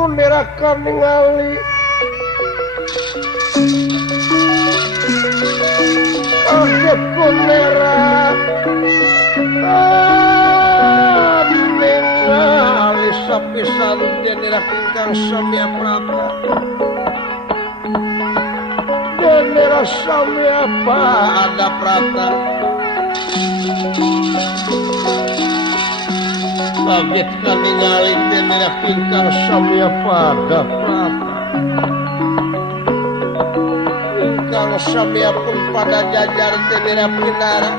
kunirakan ningali kaget kunira ningali sapisan jenderal ingkang samya prata jenderal samya pada prata kaget ningali jenderal ingkang samya pada prata ingkang samya pun pada jajar jenderal pinara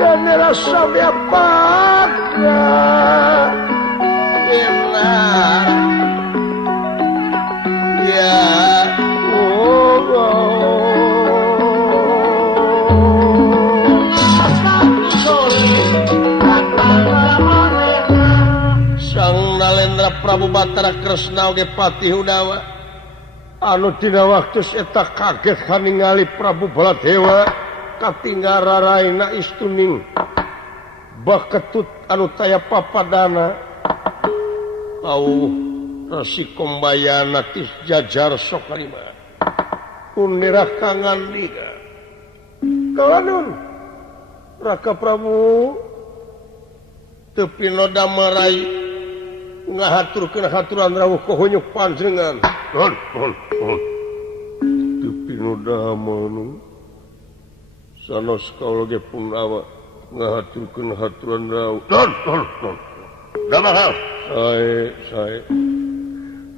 jenderal samya pada pinara ya Prabu Batara Kresna oge Patih Udawa anu tina waktu eta kaget ningali Prabu Baladewa katinggal raraina istuning baketut anu taya papadana tau Resi Kombayana tis jajar sok kalima kunirakangan liga kalanun Raka Prabu tepi noda merai ngahaturkeun haturan rawuh kohonyuk panjenengan. Tepi nu damanu sanos kaula ge Pungawa ngahaturkeun haturan rawuh. Damahal. Sae.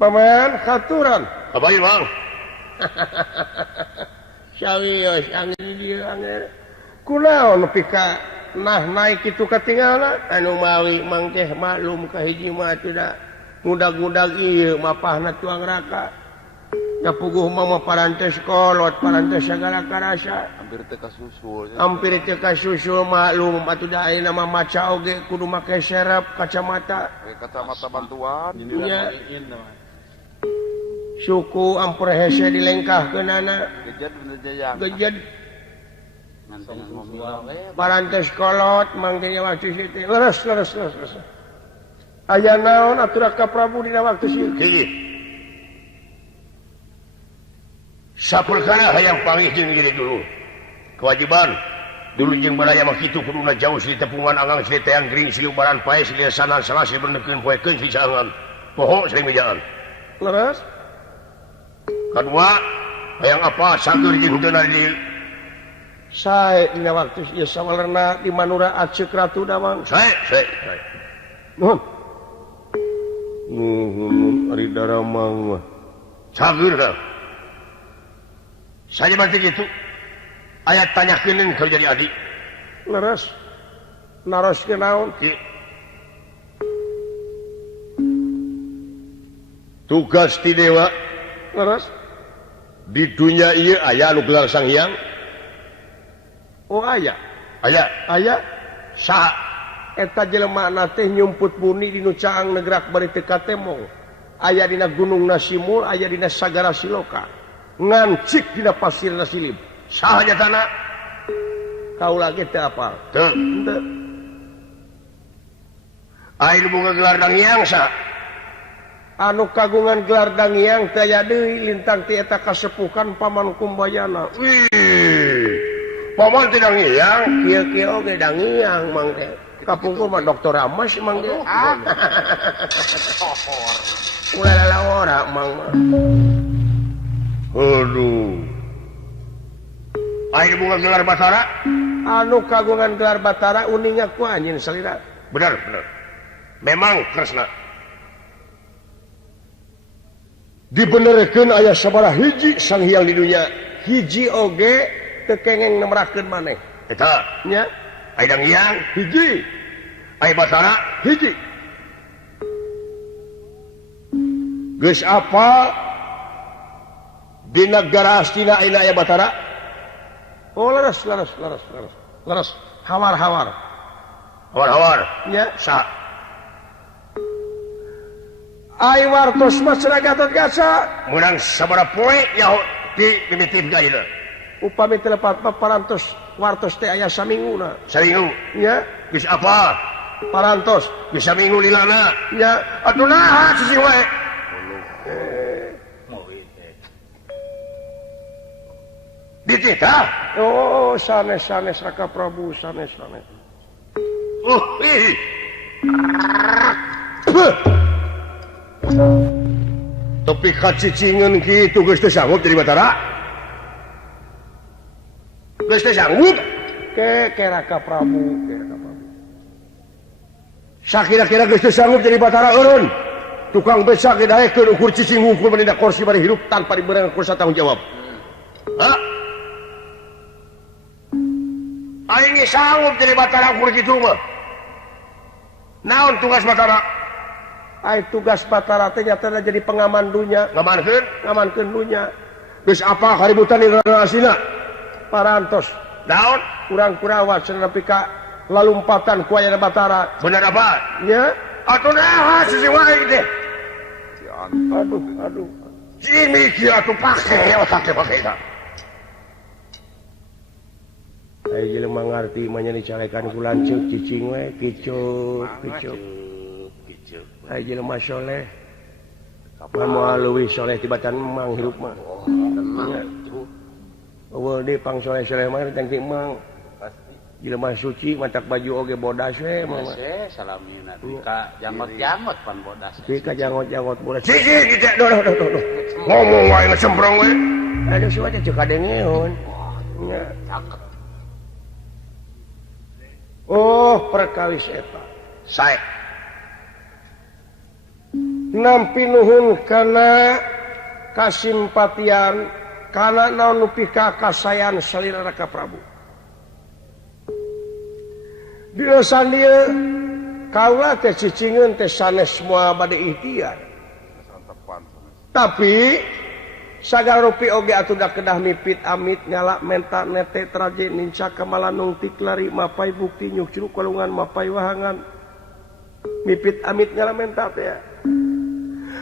Paman haturan. Abayu, Bang. Sawios angin dieu angin. Kunaon pika nah naik itu ketinggalan anu mawi mangkeh maklum ka hiji mah tidak ngudag-ngudag ieu mapahna tuang raka ngapuguh mah parantes kolot parantes sagala karasa hampir teu kasusul maklum atuh da ayeuna mah maca oge kudu make serep kacamata bantuan nya suku ampur hese dilengkahkeunana gejed parantes kolot mangkenya waktu situ leres aya naon atuh Raka Prabu dina waktu situ saperkara hayang panggih jeung diri dulu kewajiban dulu jeung baraya mah kitu kuduna jauh si tepungan angang si teang gering si ubaran pae si sanan salah si benekeun poekeun si jangan poho sering mejaan leres kadua hayang apa sagur jeung hudana di sae dina waktu ieu sawalerna di Manura Aceuk Ratu Dawang sae nuhun ari daramang sagur ka saja berarti gitu aya tanyakeun keur jadi adi leres naroskeun naon tugas ti dewa leres di dunia ieu aya anu gelar Sang Hyang. Oh aya saha eta jelema teh nyumput buni dinu caang negrak bari teu katemong aya dina Gunung Nasimul aya dina Sagara Siloka ngancik dina Pasir Nasilib saha nyatana kaula ge teu apal teu aya nu boga gelar Danghyang saha anu kagungan gelar Danghyang teh aya deui lintang ti eta kasepuhan Paman Kumbayana Paman teh Danghyang, kieu-kieu oge Danghyang mang teh. Kapungkur mah Dokter Ramas mang teh. Ulah lalawara mang mah. Aduh. Aya bunga gelar Batara? Anu kagungan gelar Batara uninga ku anjeun salira. Bener. Memang Kresna. Dibenerkeun aya sabaraha hiji Sang Hyang di dunya. Hiji oge tekengeng nemerakeun maneh eta nya aya Danghyang hiji aya Batara hiji geus apa di negara Astina aya Batara oh leres hawar nya sa ai wartos mah cenah Gatot Kaca menang sabaraha poe ya di mimiti gaina upami telepat parantos wartos teh aya saminguna nya geus apa parantos bisa minggu lilana ya atuh naha cicing wae dititah oh sanes Raka Prabu sanes tapi kacicingan gitu geus teu sanggup jadi Batara geus teu sanggup ke Raka Prabu sakira-kira geus teu sanggup jadi Batara eureun tukang beca ge daekeun ukur cicing ngukur menindak kursi bari hidup tanpa diberi kursa tanggung jawab aing sanggup jadi Batara ukur kitu mah naon tugas Batara tugas Batara teh nyatana jadi pengaman dunya ngamankeun dunya geus apa kaributan di asina parantos naon kurang Kurawa cenah nepi ka lalumpatan ku aya Batara bener apa nya atuh naha sisi wae teh aduh jimi kieu atuh pake otak teh pake eta ai jelema ngarti mah nya dicalekan ku lanceuk cicing we kicuk ai jelema soleh kapan moal leuwih soleh tibatan mang hirup mah eueuh deui pang soleh-soleh mah teh ti mang jelema suci matak baju oge bodas we mah salamina ka jamot-jamot pan bodas ka jangot-jangot bodas cicing kitu doh ngomong wae ngesemprong we aduh suwa teh ceuk kadengeun nya cakep oh perkawis eta sae nampi nuhun kana kasimpatian kana naon nu pika kasayan salira Raka Prabu dina sandieu kaula teh cicingeun teh sanes moal bade ikhtiar tapi sagala rupi oge atuh da kedah mipit amit nyala menta nete traje ninca kamalanung tiklari mapai bukti nyuk curug kolongan mapai wahangan mipit amit nyala menta teh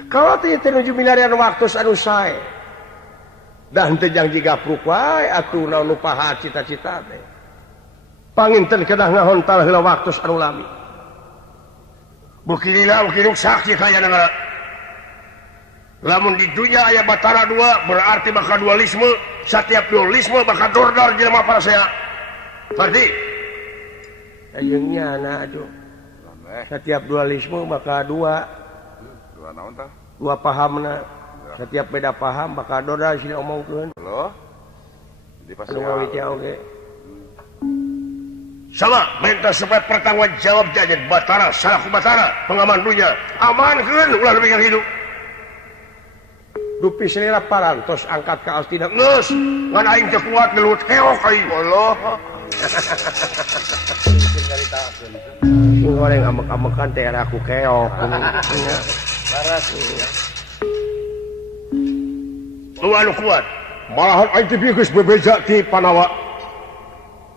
kalau teh nuju milarian waktu anu sae dan teu jang jigapruk wae atuh naon nu paha cita-cita teh panginten kedah ngahontal heula waktu anu lami bukilila rusak ieu kaya nangala lamun di dunia aya Batara dua berarti bakal dualisme setiap dualisme bakal dordar jelema parasea berarti ayeungnya na aduh setiap dualisme bakal dua naon tah dua pahamna setiap beda paham bakal dordar sini omongkeun halo di pasal oge sama minta supaya pertanggung jawab jadi Batara salah ku Batara pengaman dunia amankeun ulah lebih hidup dupi selera parantos angkat ke altina geus ngan aing teu kuat gelut keok aing Allah sing goreng amek-amekan teh era aku keok baras lu anu kuat malahan aing teh geus bebeja ti Panawa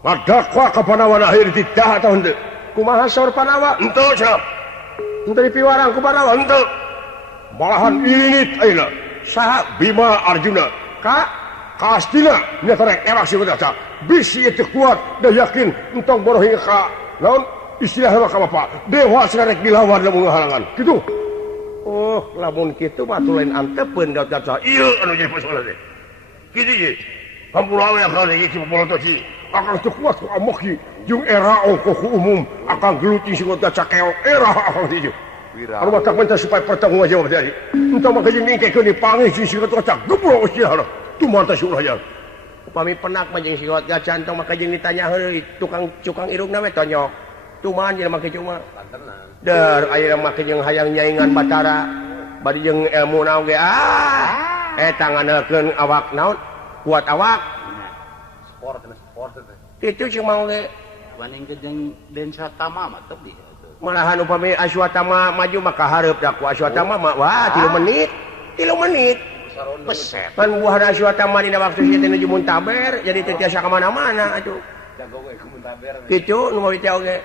ngadakwa ka Panawa akhir tidak atau henteu kumaha saur Panawa henteu cenah henteu dipiwarang ku Panawa henteu malahan init ayeuna saha Bima Arjuna ka Astina nya terek erak sih baca bisi itu kuat da yakin entong borohi ka naon istilahna ka Bapak dewa sarek dilawan lamun halangan kitu oh lamun kitu mah atuh lain antepeun da caca ieu anu jadi masalah teh kitu ye hampura we ka ieu ci polotoci akan teu kuat ku amoki jeung era ongko ku umum akan geluting sing caca keok era akan ieu anu matak minta supaya pertanggung jawab jadi entah maka jeung ningkekeun dipanggih si sigot gaca geblok usiana tumanta si ulah jan upami penak mah jeung sigot gaca entong maka jeung ditanya heureuy tukang irungna we tonyok tuman jelema kitu mah dar ayeuna mah jeung hayang nyaingan Batara bari jeung ilmuna oge eta ngandalkeun awak naon kuat awak sport kitu cing mah oge bandingkeun jeung Densa Tama mah teu malahan upami Aswatama maju maka hareup da ku Aswatama mah wah 3 menit beset pan buah Aswatama dina waktu ieu teh nuju muntaber jadi teu tiasa ka mana-mana atuh jago we ku muntaber kitu nu mawiti oge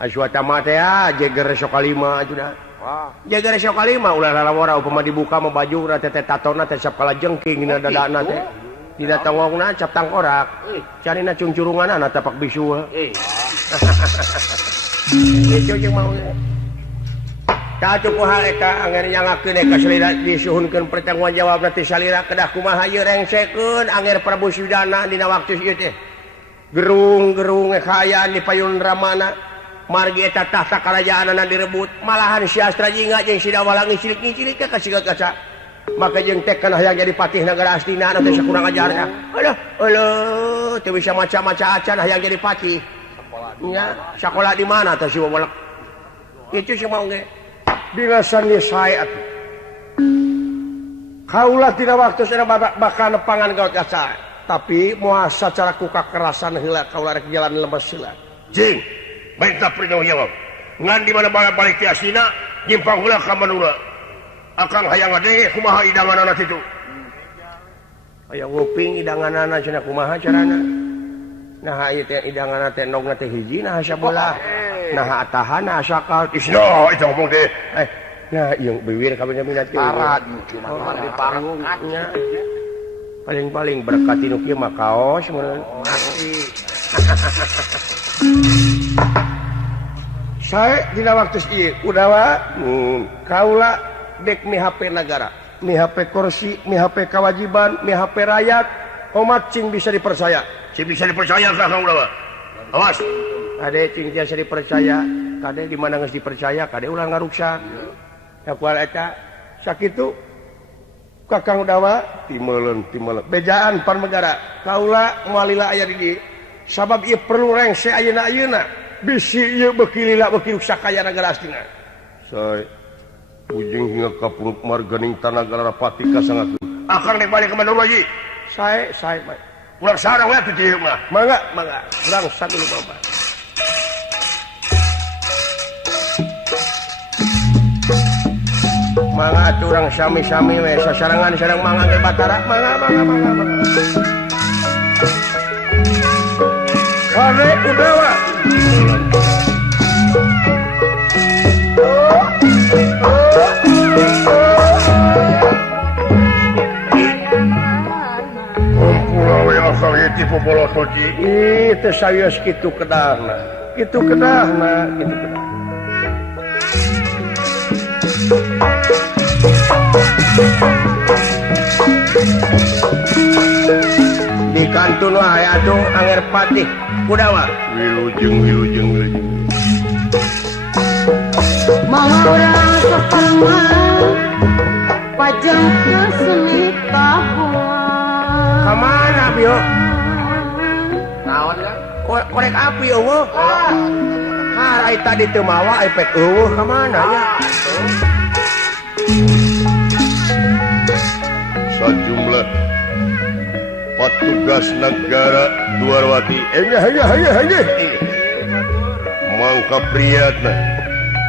Aswatama teh jeger sokalima atuh da wah jeger sokalima ulah lalawara upama dibuka mah baju na teh tatona teh sap kala jengking dina dadana teh tidak tongongna cap tangkorak carina cungcurunganna tapak bisu Itu jeung mau. Tah cukup hal eta angger nyangakeun ka salira disuhunkeun pertanggung jawab nanti salira kedah kumaha ieu rengsekeun angger Prabu Sudana dina waktu ieu teh. Gerung-gerung khayaan di payun ramana margi eta tahta karajaanana direbut malahan si Astra Jingga jeung si Dawalangi cilik-cilik ka siga-kaca. Maka jeung teh kana hayang jadi patih nagara Astina anu teh sakurang ajarna. Aduh, teu bisa maca-maca acan hayang jadi patih. Nya, sakola di mana teh si Wabalak? Itu sih mau ge. Dinasan ni sae atuh. Kaula tina waktu sana bakal nepangan gaot kaca, tapi moal sacara ku kakerasan heula kaula rek jalan lemes heula. Jing, baik tak pernah jawab. Ngan di mana balik ti Astina, nyimpang heula ka Manula. Akang hayang ade kumaha idanganana kitu. Aya nguping idanganana cenah kumaha carana. Nah ieu teh idanganna teh nogna teh hiji nah sabelah. Nah atahan nah sakal isno itu ngomong teh. Nah ieu bibir ka bener-bener teh. Parad di panggung nya. Paling-paling berkat nu kieu mah kaos meureun. Sae dina waktu ieu udawa kaula dek mi HP negara, mi HP kursi, mi HP kewajiban, mi HP rakyat, omat cing bisa dipercaya. Cing bisa dipercaya kah kaula? Awas. Kade cing bisa dipercaya, kade di mana geus dipercaya, kade ulah ngaruksa. Sakual eta sakitu Kakang Udawa timeuleun. Bejaan Parmegara, kaula moalila aya di dieu. Sabab ieu perlu rengse ayeuna-ayeuna. Bisi ieu beuki lila beuki sakaya nagara Astina. Sae ujung hingga ka Puruk Marganing Tanagara Pati kasangakeun. Akang dek balik ke Bandung lagi. Sae bae. Ulang sareng we teh dieu mah. Mangga. Urang sadulu Bapak. Mangga atuh urang sami-sami we sasarangan sareng mangga ge Batara. Mangga. Kade Udawa. Tipu bolos soci itu sayus kitu kedahna. Di kantun wae atuh anger patih Udawa. Wilujeng. Mangga urang kepengan pajangkeun seni kabuan. Kamana bieu? Naon ya? Korek api eueuh. Harai tadi teu mawa efek eueuh ka mana nya? Sajumlah petugas negara Dwarwati. Hanya. Mangka priyatna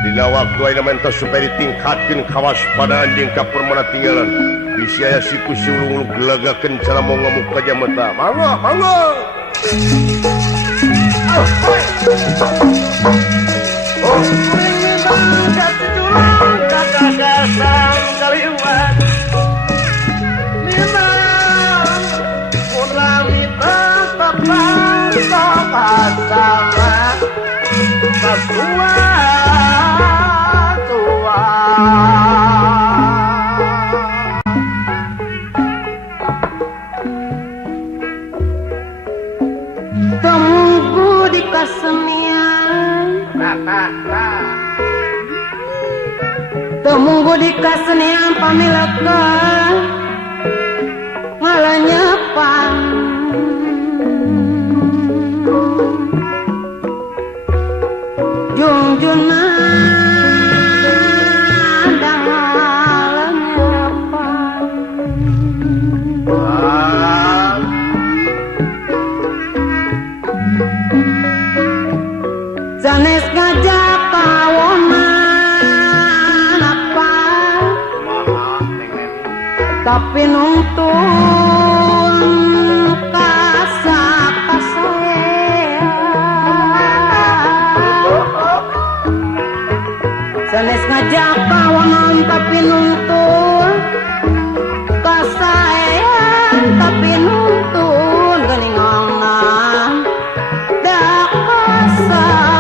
dina waktu aya menta supaya ditingkatkeun kawaspadaan jeung kapermanatinggalan. Bisi aya siku sulung gelagakeun cara mau ngamuk ka jamata. Mangga. Tunggu di kasenian, tunggu di kasenian pamilaka ngalanyapan. Jungjuna ngalanyapan. Sanes ngajak kawonan apa tapi nuntun sanes ngajak kawonan tapi nuntun kasaean tapi nuntun geningangan dak kasaean.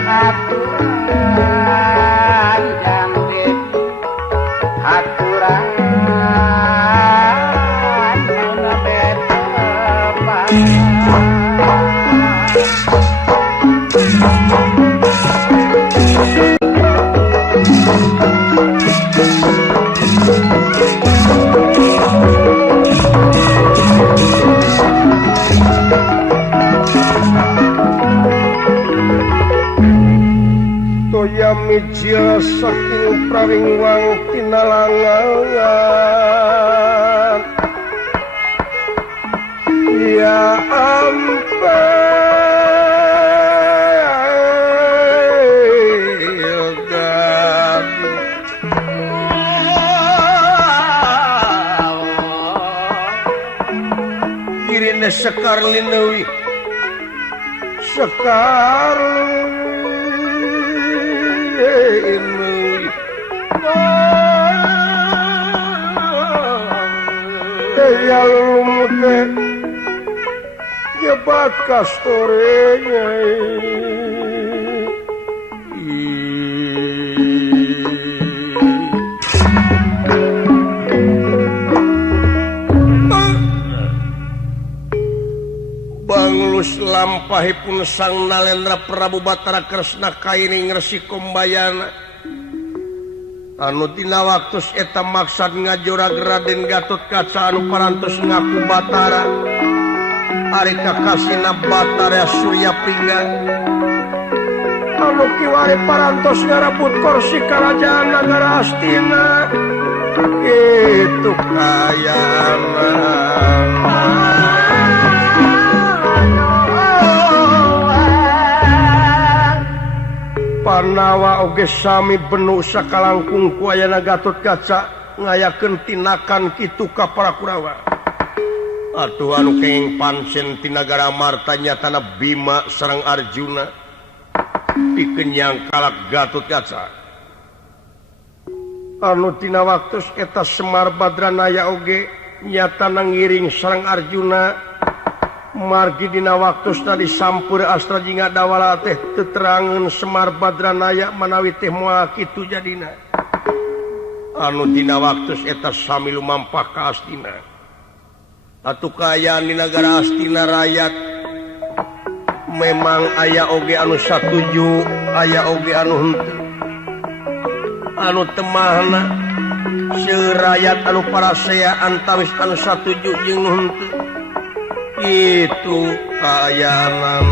aturan jangkrik aturan nuna betepan toya mijil saking prawing wang tinalangan ya kirine sekar linewi sekar ya lumute jebat kastorenya banglus lampahipun sang Nalendra Prabu Batara Kresna kairing Resi Kombayana anu dina waktus eta maksad ngajorag Raden Gatotkaca anu parantos ngaku Batara ari kakasina Batara Surya Pringga anu kiwari parantos ngarabut kursi kerajaan Nagara Astina itu kayana Panawa oge sami benu sakalangkung kuayana Gatotkaca ngayakeun tinakan kitu ka para Kurawa. Atuh anu kenging pancen ti nagara Marta nyatana Bima sareng Arjuna pikeun nyangkalak Gatotkaca. Anu tina waktos eta Semar Badranaya oge nyatana ngiring sareng Arjuna margi dina waktu tadi sampur Astra Jingga Dawala teh teterangan Semar Badranaya manawi teh moal kitu jadina anu dina waktu eta sami lumampah ka Astina atuh kaayaan di nagara Astina rakyat memang aya oge anu satuju aya oge anu henteu anu temahna seueur rakyat anu parasea antawis anu satuju jeung nu henteu itu kayana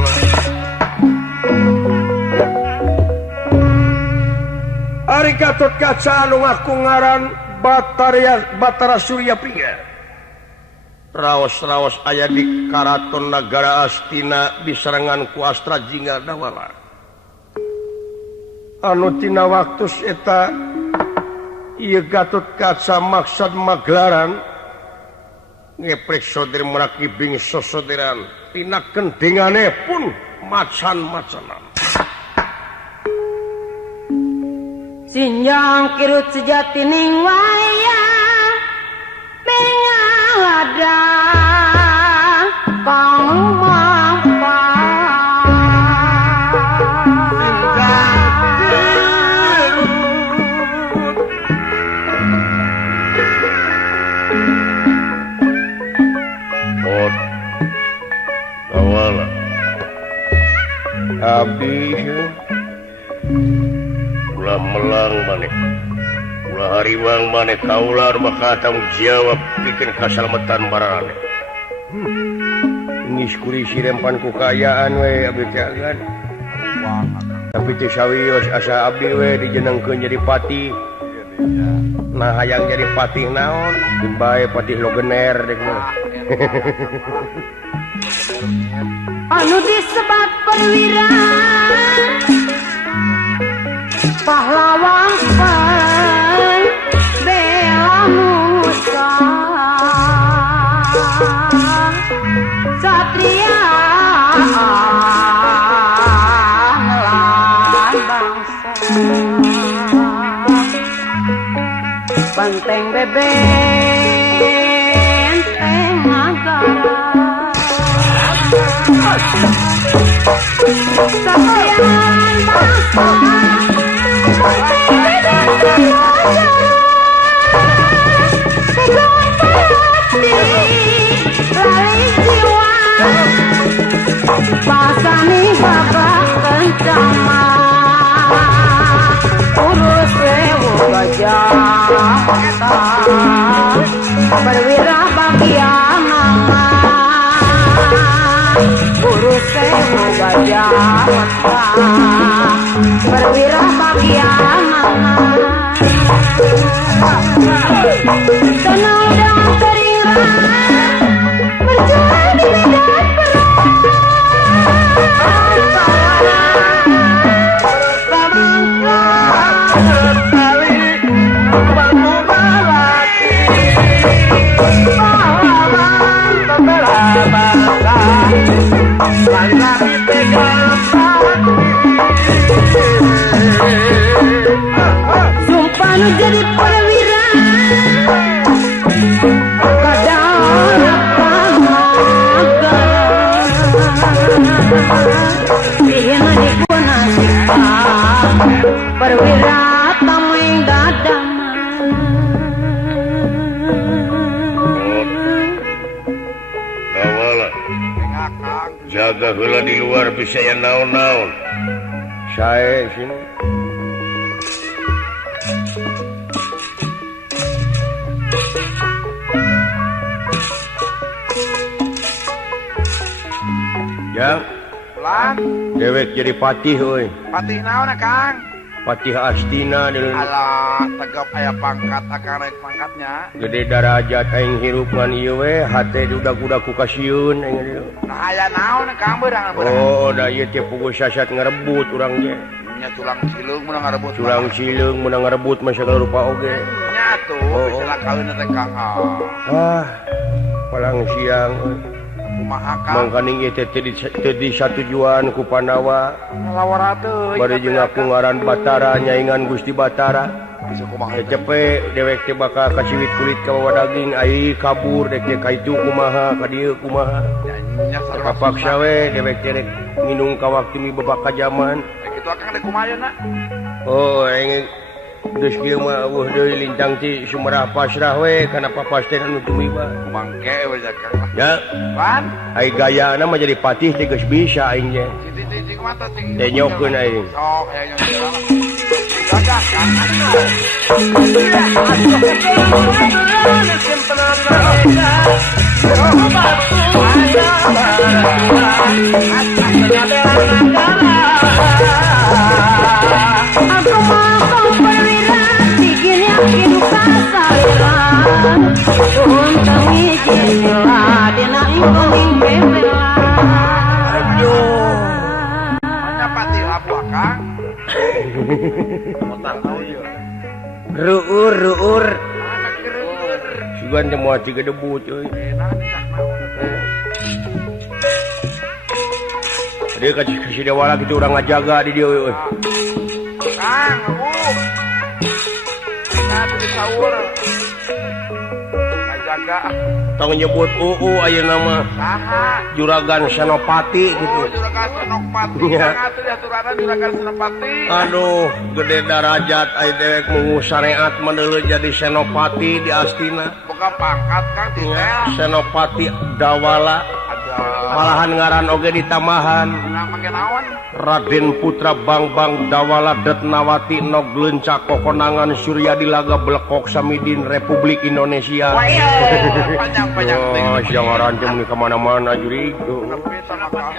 ari Gatotkaca anu ngaku ngaran Batara Surya Pringga raos-raos aya di karaton nagara Astina diserangan ku Astra Jingga Dawala anu tina waktus eta ieu Gatotkaca maksad maglaran ngeprek soder meraki bing sosoderan tina kendengane pun macan-macanan sinjang kirut sejati ning wayang mengada kang mampa abdi ulah melang maneh ulah hariwang maneh kaular maka tanggung jawab pikeun kasalamatan baranana geus kuring sirempan ku kaayaan we abdi teh agan tapi teh sawios asa abdi we dijenengkeun jadi patih nah hayang jadi patih naon bae patih logener dek mah anu disebat perwira pahlawan bela musa satria ngelawan bangsa banteng bebenteng negara Sampeyan Pasani babak kencama urus sewu gajah perwira bagian nama urus sewu gajah perwira bagian nama tenang dan keringan berjalan di medan sumpah nu jadi perwira kadang pamaga bihin diguna sika perwira tameng dadama Dawala jaga heula di luar bisa ya naon-naon sae sini ya Pulang, dewek jadi patih euy patih naon Kang? patih Astina deuleu Alah, tegap aya pangkat akang naik pangkatnya. gede darajat aing hirup ngan ieu we hate udak-udak ku kasieun aing dieu Nah aya naon Kang beurang oh da ieu teh puguh sasat ngarebut urang ge nya tulang silung mun ngarebut. tulang sileung meunang ngarebut mah sagala rupa oge Nya tuh, bisa kaeun teh Kang. ah palang siang euy Kumaha Kang? mangkaning ieu teh teu disatujuan ku Pandawa Ngalawara teuy. bari jeung aku ngaran Batara nyaingan Gusti Batara Bisa kumaha? cepe dewek teh bakal kasiwit kulit ka bawa daging ai kabur dek teh kaitu kumaha ka dieu kumaha Nya sarua kapaksa we dewek teh rek nginung ka waktu mi babak ka zaman kitu akang rek kumaha na? oh aing geus kieu mah eueuh deui lintang ti Sumerah pasrah we kana papas teh anu tumiba Mangke we ja Kang. ya Pan, ai gayana mah jadi patih teh geus bisa aing ge cing mata cing. teh nyokeun aing Sok aya nyokeun. Gagah Kang. aku mau perwira bikin yakin kasaliran untung izin lah dina ingkoning bebela Nya patih labu Kang. Motar ieu. ruur Anak keur. sugan teh moal ti gedebut euy dia kasih dewala gitu orang ngajaga di dia euy Kang, nah tuh sahur. Ngajaga tong nyebut ayeuna mah saha? Juragan Senopati gitu Oh, Juragan Senopati. Iya. Kang atuh diaturana Juragan Senopati. aduh gede darajat aya dewek mungu syariat mendeuleu jadi Senopati di Astina Boga pangkat Kang titel. Senopati Dawala Ada malahan ngaran oge ditambahan nang make naon? Raden Putra Bangbang Dawala Detnawati Nog Lencak Kokonangan Surya Dilaga Blekok Samidin Republik Indonesia. Panjang-panjang teh. Oh, siang rancam nih kemana-mana juri. Tapi sama Kang.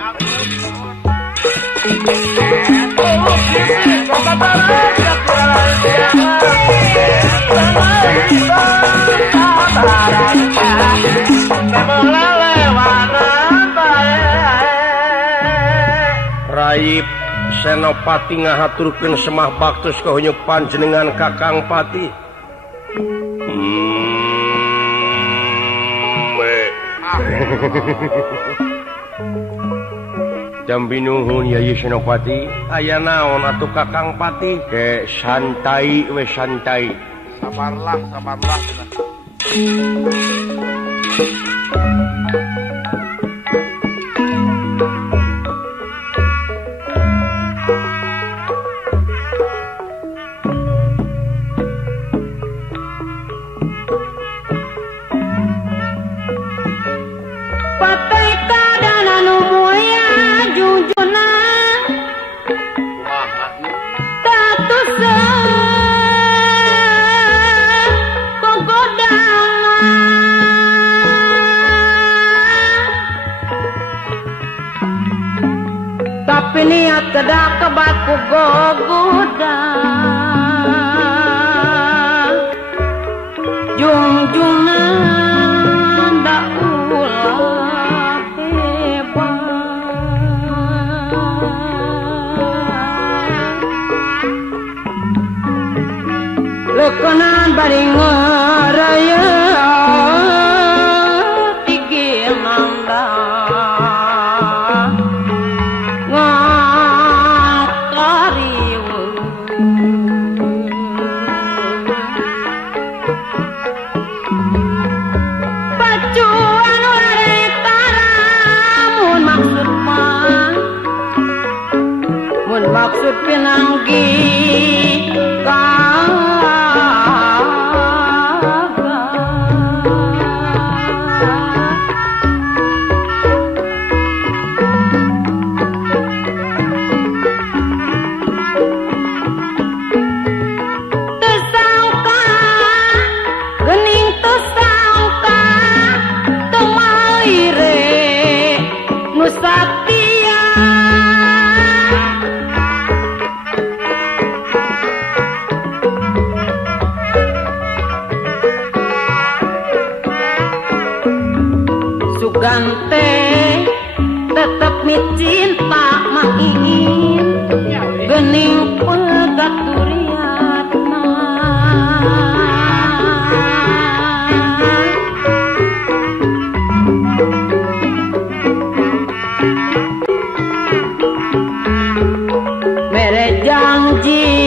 Raib Senopati ngahaturkeun semah baktos kahunjuk panjenengan Kakang Pati. Jambi nuhun Yai Senopati. Aya naon atuh Kakang Pati? Ke santai we santai. Sabarlah, sabarlah. tapi niat kedak kebaku gogoda jungjungan da ulah hebat lekonan bari ngaraya maksud pinanggi tersangka gening tersangka temaire nusaktia Sugante tetep micinta main gening pegaturiatna mere janji